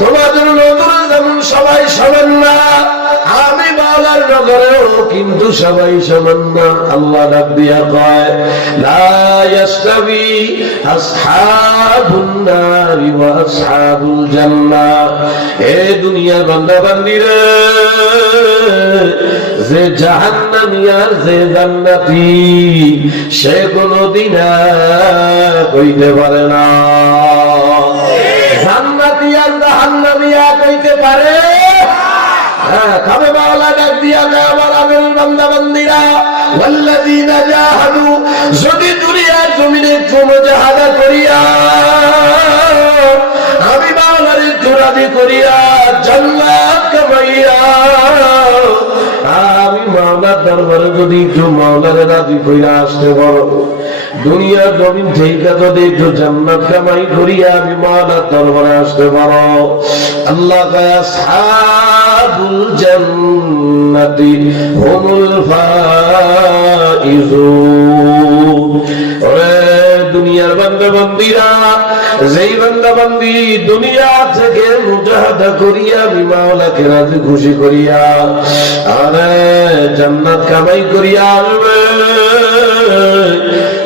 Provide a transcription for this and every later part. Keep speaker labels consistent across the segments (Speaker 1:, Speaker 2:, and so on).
Speaker 1: তোমাদের নজরে যেমন সবাই সমান না আমি বালার নগরেও কিন্তু সবাই সমান না আল্লাহ ডাক দিয়া কয়, লা আসহাবুন নারি ওয়া আসহাবুল জান্নাহ। এ দুনিয়ার বান্দা বান্দিরে যে জাহান্নামী আর যে জান্নাতি, সে কোনদিন কইতে পারে না। পারে। হ্যাঁ, যদি জমিনে কোন করিয়া, আমি মাওলার দুরাদি করিয়া জান্নাত আমি মাওলার দরবারে যদি একটু মাওলার রাজি করিয়া আসতে বড় দুনিয়ার জমিন থেকে যদি একটু জান্নাত কামাই করিয়া আমি মাওলার দরবারে আসতে পারো। আল্লাহ কয়, আসহাবুল জান্নাতি হুমুল ফাইজুন। ওরে দুনিয়ার বান্দা বান্দিরা যেই বান্দা বান্দি দুনিয়া থেকে মুজাহাদা করিয়া আমি মাওলাকে রাজি খুশি করিয়া, আরে জান্নাত কামাই করিয়া আসবে।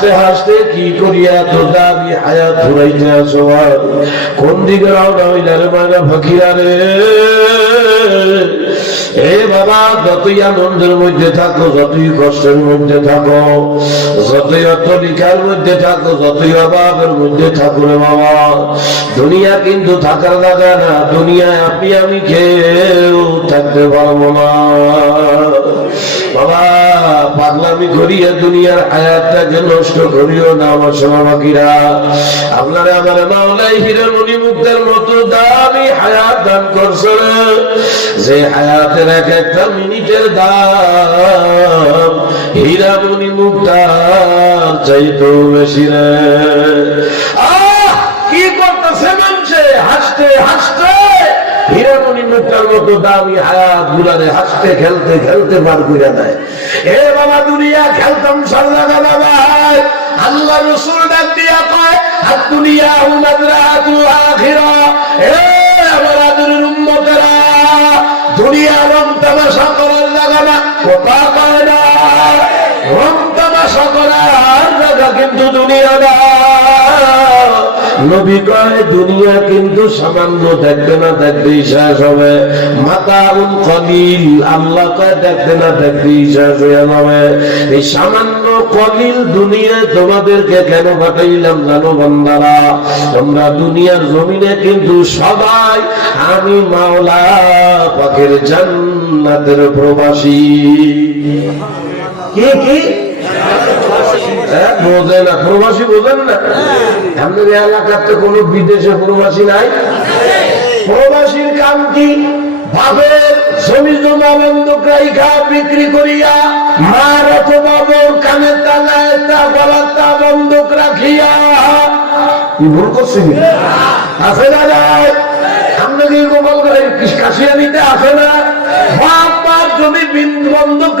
Speaker 1: হাসতে হাসতে কি করিয়া তো দামি হায়াত ঘুরাইতে আসো আর? কোন দিকে রওনা রে ময়না রে? এ বাবা, যতই আনন্দের মধ্যে থাকো, যতই কষ্টের মধ্যে থাকো, যতই মধ্যে থাকো, যতই অভাবের মধ্যে থাকো রে বাবা, দুনিয়া কিন্তু থাকার জায়গা না, দুনিয়ায় আপনি আমি কেউ থাকতে পারব না। পাগলামি করিয়া দুনিয়ার হায়াতটাকে নষ্ট করিও না, আমার সমাবাকিরা। আপনারা আমার মাওলাই হিরমণি মুক্তের মতো দামি হায়াত দান করছে যে হায়াতের এক একটা মিনিটের দাম হীরামণি মুক্তা চাইতো বেশি রে। আহ, কি করতেছে মানছে হাসতে হাসতে। মুক্তার মতো দামি হায়াত গুলারে হাসতে, খেলতে খেলতে করে দেয়। এ বাবা, দুনিয়া খেলতাম সাল্লা ভাই। আল্লাহ রসুল ডাক দিয়া দুনিয়া এ উম্মতেরা, দুনিয়া রং তামাশা করার জায়গা না না। রং তামাশা করার জায়গা কিন্তু দুনিয়া না। নবী কয়, দুনিয়া কিন্তু সামান্য দেখবে না দেখবেই শেষ হবে। কলিল, আল্লাহ কয়, দেখবে না দেখবেই শেষ হয়ে যাবে। এই সামান্য কলিল দুনিয়ায় তোমাদেরকে কেন পাঠাইলাম জানো বন্দারা? তোমরা দুনিয়ার জমিনে কিন্তু সবাই আমি মাওলা পাখের জান্নাতের প্রবাসী। কে, কি? বোঝে না প্রবাসী বোঝেন না। আমাদের এলাকাতে কোনো বিদেশে প্রবাসী নাই। প্রবাসীর কাম কি? বাপের জমি জমা বন্ধক রাইখা বিক্রি করিয়া মার অথবা বোর কানের তালায় তা বন্ধক রাখিয়া। ভুল করছি আছে না নাই? সামনে গিয়ে গোপাল করে কাশিয়া নিতে আসে না? বাপ বাপ জমি বিন্দু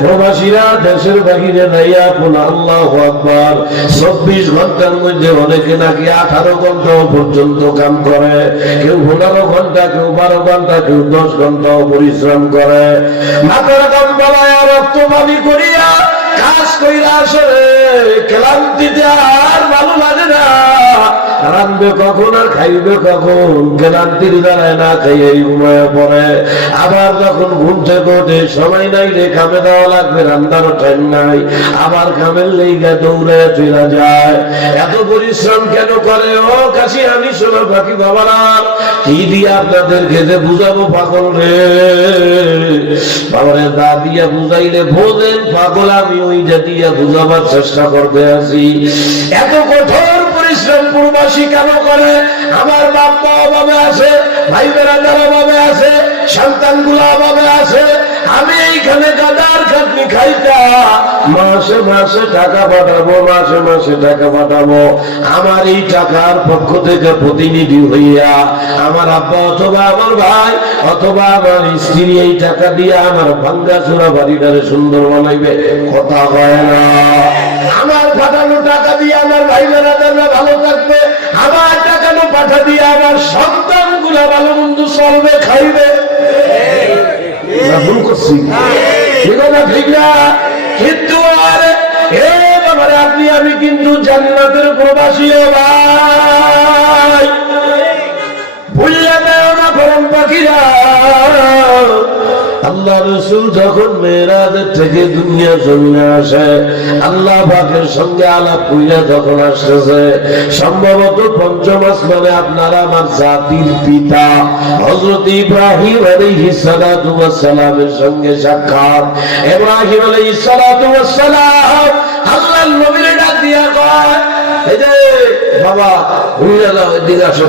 Speaker 1: প্রবাসীর দেশের বাহিরে নাই এখন আল্লাহ চব্বিশ ঘণ্টার মধ্যে অনেকে নাকি আঠারো ঘণ্টা পর্যন্ত কাম করে। কেউ পনেরো ঘণ্টা, কেউ বারো ঘণ্টা, কেউ দশ ঘণ্টা পরিশ্রম করে। মাথার কাম বলায় রক্তবাদী করিয়া কইরা আসলে ক্লান্তিতে আর ভালো লাগে না। রানবে কখন আর খাইবে কখন? ক্লান্তির দ্বারায় না খাইয়ে ঘুমায় পড়ে। আবার যখন ঘুম থেকে ওঠে, সময় নাই রে, খামে দেওয়া লাগবে রান্নারও টাইম নাই। আবার খামের লেগে দৌড়ে চলে যায়। এত পরিশ্রম কেন করে? ও কাশি, আমি শোনো বাকি বাবারা, কি দিয়ে আপনাদের খেতে বুঝাবো পাগল রে? বাবারে, দা দিয়া বুঝাইলে বোঝেন পাগল, আমি ওইটা দিয়া বুঝাবার চেষ্টা করতে আছি এত কঠোর পরিশ্রম পূর্বাসী কেন করে? আমার বাপ মা অভাবে আছে ভাই বেড়াদার অভাবে আছে সন্তানগুলা অভাবে আছে। আমি এইখানে গাদার খাটনি খাইতা। মাসে মাসে টাকা পাঠাবো, মাসে মাসে টাকা পাঠাবো। আমার এই টাকার পক্ষ থেকে প্রতিনিধি হইয়া আমার আব্বা অথবা আমার ভাই অথবা আমার স্ত্রী এই টাকা দিয়ে আমার ভাঙ্গা চোরা বাড়িটারে সুন্দর বানাইবে। কথা হয় না। আমার পাঠানো টাকা দিয়ে আমার ভাই বেড়াদাররা ভালো থাকবে। আমার টাকানো পাঠা দিয়ে আমার সন্তানগুলা ভালো মন্দ চলবে, খাইবে। না, ভুল করছি। ঠিক না ঠিক না। কিন্তু আর এ বাবারে আপনি, আমি কিন্তু জান্নাতের প্রবাসী ভাই। ভুললে পাখিরা। আল্লাহ রসুল যখন মেয়েরাদের থেকে দুনিয়া জমিনে আসে, আল্লাহ পাকের সঙ্গে আলাপ কইরা যখন আসতেছে, সম্ভবত পঞ্চম আসমানে আপনারা আমার জাতির পিতা হযরত ইব্রাহিম সালাতু সালামের সঙ্গে সাক্ষাৎ। ইব্রাহিম ওয়াস সালাম আল্লাহর নবীর দিয়া কয়, এই যে বাবা ভুলে যাও আসো।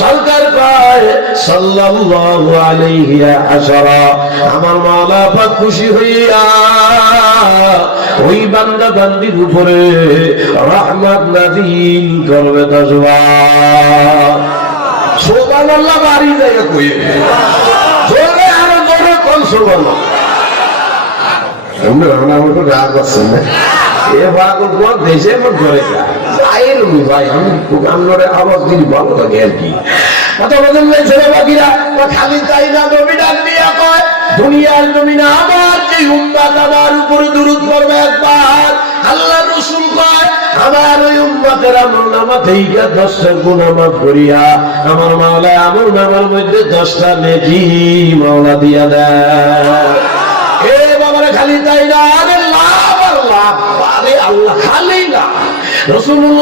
Speaker 1: সরকার পায় সাল্লাল্লাহু আলাইহি আশরা। আমার মাওলা পাক খুশি হইয়া ওই বান্দা বান্দির উপরে রহমত নাযিল করবে দশবার সুবহানাল্লাহ। বাড়ি যায় কই? জোরে আরও জোরে কোন সুবহানাল্লাহ। আমরা আমার রাগ আছে এ ভাগ দেশে মন করে কয় আমার যে আমার উপরে আমার আমল আমার নামার মধ্যে দশটা নেকি মাওলা দিয়া দেয়। এ বাবারে, খালি তাই না জমিনে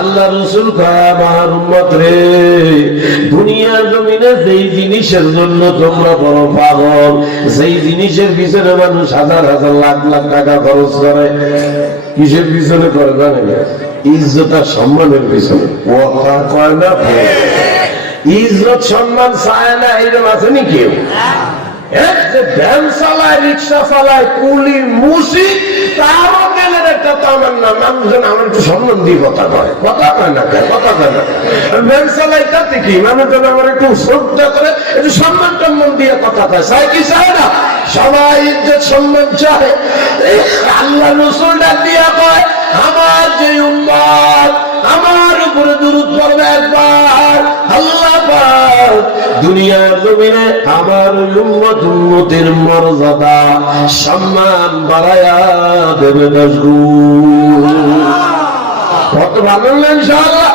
Speaker 1: আল্লাহ রসুল আমার রে, দুনিয়ার জমিনে যেই জিনিসের জন্য তোমরা বড় পাগল সেই জিনিসের পিছনে মানুষ হাজার হাজার লাখ লাখ টাকা খরচ করে, কিসের পিছনে করে জানেন? ইজ্জত আর সম্মানের পিছনে। না? ইজ্জত, সম্মান চায় না, এরকম আছে নি কেউ? এক যে ভ্যান চালায়, রিক্সা চালায়, কুলি কথা কয়। না কয় কথা কয় চালাই তাতে কি? দিয়ে কথা কয়। চায় কি সবাই সম্মান চায়। আল্লাহ রসুল দিয়া আমার যে উম্মাদ আমার উপরে দূরত পড়বে একবার আল্লাহ পাক দুনিয়ার জমিনে আমার উম্মত, উম্মতের মর্যাদা সম্মান বাড়ায়া দেবে গুণ কত ভালো ইনশাআল্লাহ?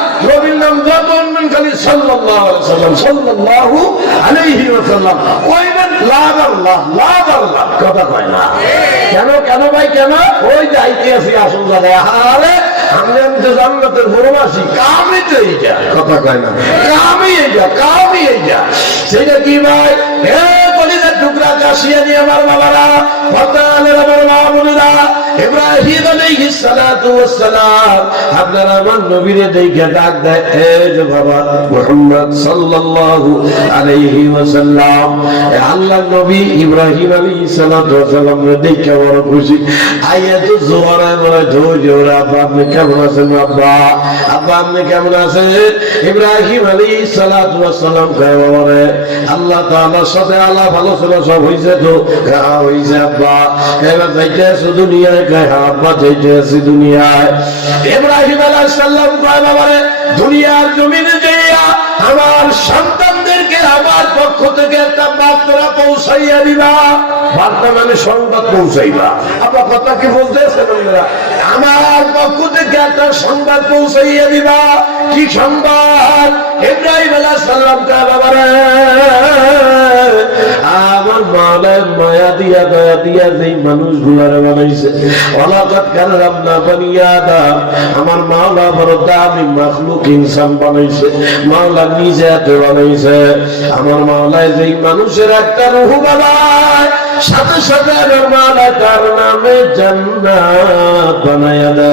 Speaker 1: নাম যত খালি সাল্লাল্লাহু আলাইহি সাল্লাম, সাল্লাল্লাহু আলাইহি ওয়াসাল্লাম। কইবেন লাভ আল্লাহ লাভ আল্লাহ কথা কয় না। কেন কেন ভাই, কেন? ওই যাইতে আছি আসল জায়গায়। আরে আমি আমি তো জান্নাতের বড়বাসী কামই তো এইটা। কথা কয় না। কামই এইটা কামই এইটা। সেটা কি ভাই? হে কলিজার টুকরা কাশিয়ানি আমার বাবারা ভদ্রানের আমার মা বোনেরা, ইব্রাহিম আলাইহিস সালাতু আপনারা আমার নবীরে দেখে ডাক দেয় এই যে বাবা মুহাম্মদ সাল্লাল্লাহু আলাইহি ওয়াসাল্লাম, এ আল্লাহর নবী ইব্রাহিম সালাতু দেখে বড় খুশি। আইয়া তো বলে আপনি কেমন আছেন আব্বা? আব্বা আপনি কেমন আছেন? ইব্রাহিম আলাইহিস সালাতু কয় বাবা আল্লাহ তাআলার সাথে হ্যাঁ দুনিয়ার আমার সন্তানদেরকে আমার পক্ষ থেকে একটা বার্তা পৌঁছাইয়া দিবা। বার্তা মানে সংবাদ পৌঁছাইবা। আপনার কথা কি বলতেছেন আপনারা? আমার পক্ষ থেকে একটা সংবাদ পৌঁছাইয়া দিবা। কি সংবাদ? ইব্রাহিম আলাইহিস সালাম কয় বাবা রে আমার মায়া দিয়া, দয়া দিয়া বানাইছে, অলাকাত না আদম, আমার দামি ইনসান বানাইছে নিজে বানাইছে। আমার মানুষের একটা রুহু বানায়, সাথে সাথে আমার তার নামে জান্নাত দেয়।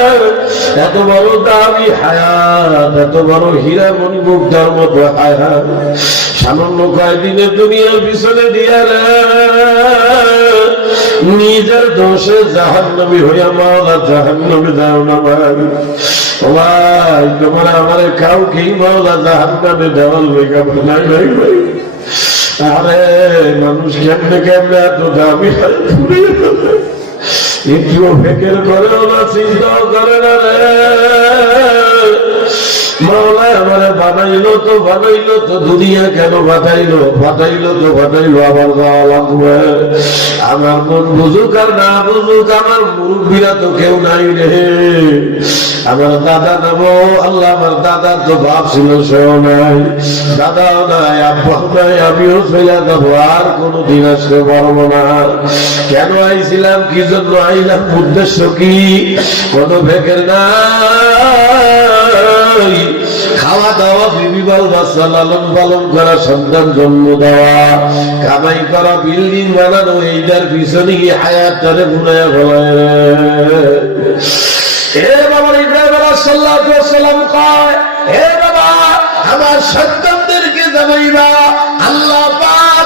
Speaker 1: এত বড় দামি হায়াত, এত বড় হীরা মণি মুগ্ধার মতো হায়াত। সামান্য কয়েকদিনে দুনিয়ার পিছনে দিয়া রে। নিজের দোষে জাহান্নবী হইয়া মাওলা জাহান্নবী দাও না ভাই। ভাই, তোমার আমার কাউকেই মাওলা জাহান্নামে দেওয়াল লেখা নাই ভাই ভাই আরে, মানুষ কেমনে কেমনে এত দামি হয় একটু ফেকের করেও না চিন্তাও করে না রে। মাওলায় আমারে বানাইলো তো বানাইলো তো দুনিয়া কেন বানাইলো বানাইলো তো বানাইলো আমার যাওয়া লাগবে আমার মন বুঝুক আর না বুঝুক, আমার মুরব্বীরা তো কেউ নাই রে। আমার দাদা নেব আল্লাহ আমার দাদার তো বাপ ছিল, সেও নাই। দাদাও নাই, আব্বাও নাই, আমিও চলে যাব আর কোনোদিন আসতে পারব না। কেন আইছিলাম, কি জন্য আইলাম, উদ্দেশ্য কি? কোনো ভেকের নাই। খাওয়া দাওয়া বিবি বাল বাচ্চা লালন পালন করা, সন্তান জন্ম দেওয়া, কামাই করা, বিল্ডিং বানানো, এইটার পিছনে গিয়ে হায়াতটারে ঘুরাইয়া ফেলায় হে বাবা ইব্রাহিম আলাইহিস সালাতু ওয়াস সালাম কয় হে বাবা, আমার সন্তানদেরকে জানাইবা, আল্লাহ পাক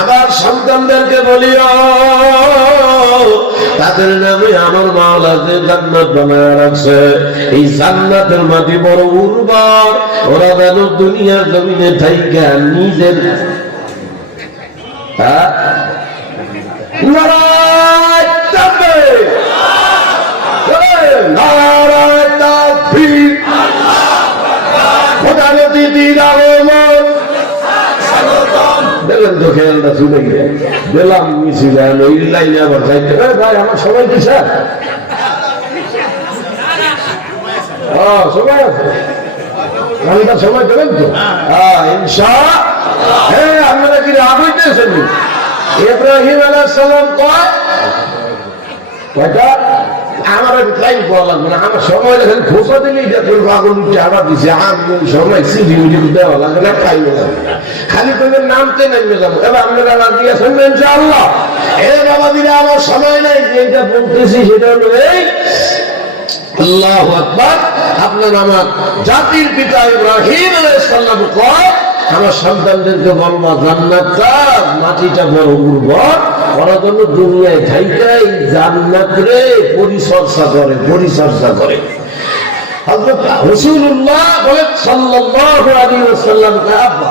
Speaker 1: আমার সন্তানদেরকে বলিও, তাদের নামে আমার মাওলা জান্নাত বানায় রাখছে, এই জান্নাতের মাটি বড় উর্বর, ওরা যেন দুনিয়ার জমিনে থাইকা নিজের হ্যাঁ? নারায় তাকবীর। তাকবীর। খোদারতি দিন আলমত দেখলেন তো খেয়ালটা চলে গিয়ে দিলাম মিছিলেন ওই লাইনে আবার যাইতে। ভাই, আমার সবাই কি স্যার? সবাই আছে? ঘণ্টা সময় দেবেন তো? আমার না। আমার সময় লেখেন খোঁচা দিলেই দেখুন দিছে আমি সময় দেওয়া লাগে না খালি তোদের নামতে এবার আপনারা রাজি আছেন ইনশাআল্লাহ? এ বাবা দিলে আমার সময় নাই। যেটা বলতেছি সেটা হলো এই। আল্লাহ আকবার। আপনার আমার জাতির পিতা ইব্রাহিম আলাইহিস সালাম কয়, আমার সন্তানদেরকে বলবা, জান্নাতটা, মাটিটা বড় উর্বর। ওরা জন্য দুনিয়ায় থাইকাই জান্নাত রে পরিচর্যা করে পরিচর্যা করে। হযরত রাসূলুল্লাহ বলেন, সাল্লাল্লাহু আলাইহি ওয়াসাল্লাম আব্বা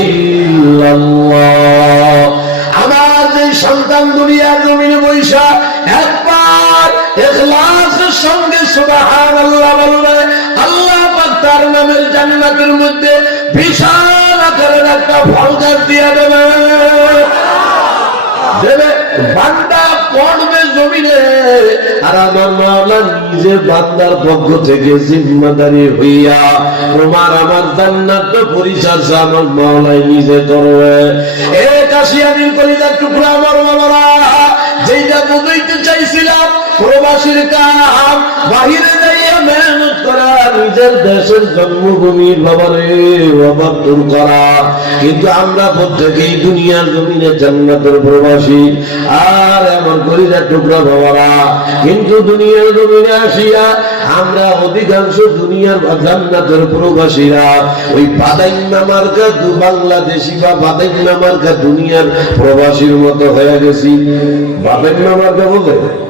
Speaker 1: ইল্লাল্লাহ। আমার যে সন্তান দুনিয়ার জমিনে বৈশা, একবার এখলাসের সঙ্গে সুবহানাল্লাহ বলবে, আল্লাহ তার নামের জান্নাতের মধ্যে বিশাল আকারের একটা ফলগাছ দিয়ে দেবে। দেবে পড়বে জমিনে। আর আমার মাওলা পক্ষ থেকে জিম্মাদারি হইয়া তোমার আমার জান্নাত আমার মাওলাই নিজে এ কলিজার টুকরা আমার যেটা বুঝাইতে চাইছিলাম প্রবাসীর কাম, বাহিরে যাইয়া মেহনত করা নিজের দেশের জন্মভূমির বাবারে অভাব দূর করা। কিন্তু আমরা প্রত্যেকেই দুনিয়ার জমিনে জান্নাতের প্রবাসী আর এমন করিয়া টুকরা বাবারা কিন্তু দুনিয়ার জমিনে আসিয়া আমরা অধিকাংশ দুনিয়ার জান্নাতের প্রবাসীরা ওই বাদাইন্না মার্কা দু বাংলাদেশি বা বাদাইন্না মার্কা দুনিয়ার প্রবাসীর মতো হয়ে গেছি। বাদাইন্না মার্কা হ্যাঁ,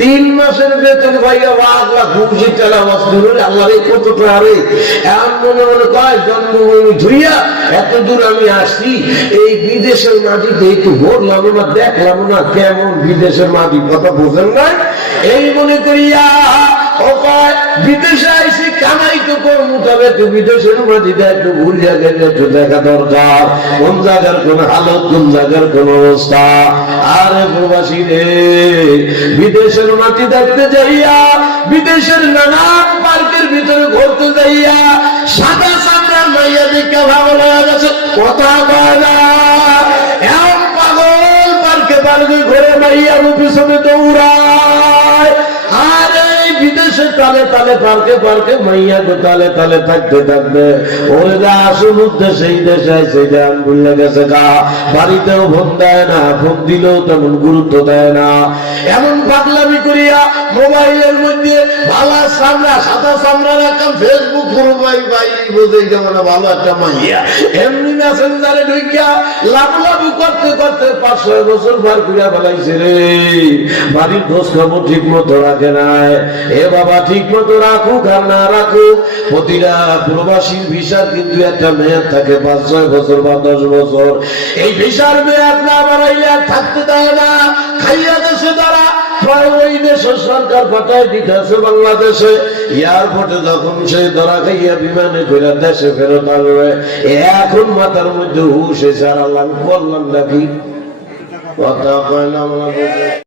Speaker 1: তিন মাসের বেতন ভাইয়া বাগলা খুশি তেলা বস্তু আল্লাহ রে কত পারে এমন মনে মনে কয়, জন্মভূমি ধুইয়া এত দূর আমি আসছি, এই বিদেশের মাটিতে একটু ভোট লাগো না দেখলাম না কেমন বিদেশের মাটি, কথা বোঝেন না এই মনে করিয়া ও কয়, বিদেশে আইসি বিদেশের দেখা মাটি দেখতে যাইয়া, বিদেশের নানান পার্কের ভিতরে ঘুরতে যাইয়া, সাদা সাদা মাইয়া দিকে ভালো লাগা গেছে। কথা বলা এমন পাগল পার্কে পার্কে ঘুরে মাইয়ার পিছনে এই বিদেশে তালে তালে পার্কে পার্কে মাইয়া গো তালে তালে থাকতে থাকবে। ওরে যা আসল উদ্দেশ্যে এই দেশে সেই সেটা আঙ্গুল্লা গেছে গা। বাড়িতেও ফোন দেয় না ফোন দিলেও তেমন গুরুত্ব দেয় না। এমন পাগলামি করিয়া মোবাইলের মধ্যে ভালো সামরা সাদা সামরা রাখতাম ফেসবুক প্রোফাইল পাই বোঝে কেমন ভালো একটা মাইয়া। এমনি মেসেঞ্জারে ঢুকিয়া লাভ লাভ করতে করতে পাঁচ ছয় বছর পার করিয়া ফেলাইছে রে। বাড়ির খোঁজ খবর ঠিক মতো রাখে নাই। এ বাবা ঠিক মতো রাখুক আর না রাখুক, প্রতিটা প্রবাসীর ভিসার কিন্তু একটা মেয়াদ থাকে পাঁচ ছয় বছর বা দশ বছর। এই ভিসার মেয়াদ না বাড়াইলে আর থাকতে দেয় না, খাইয়া দেশে দ্বারা প্রায় ওই দেশের সরকার বাংলাদেশে। এয়ারপোর্টে যখন সে ধরা খাইয়া বিমানে করে দেশে ফেরত আসবে এখন মাথার মধ্যে হুশ এসে আর আল্লাহ বললাম নাকি? কথা কয় না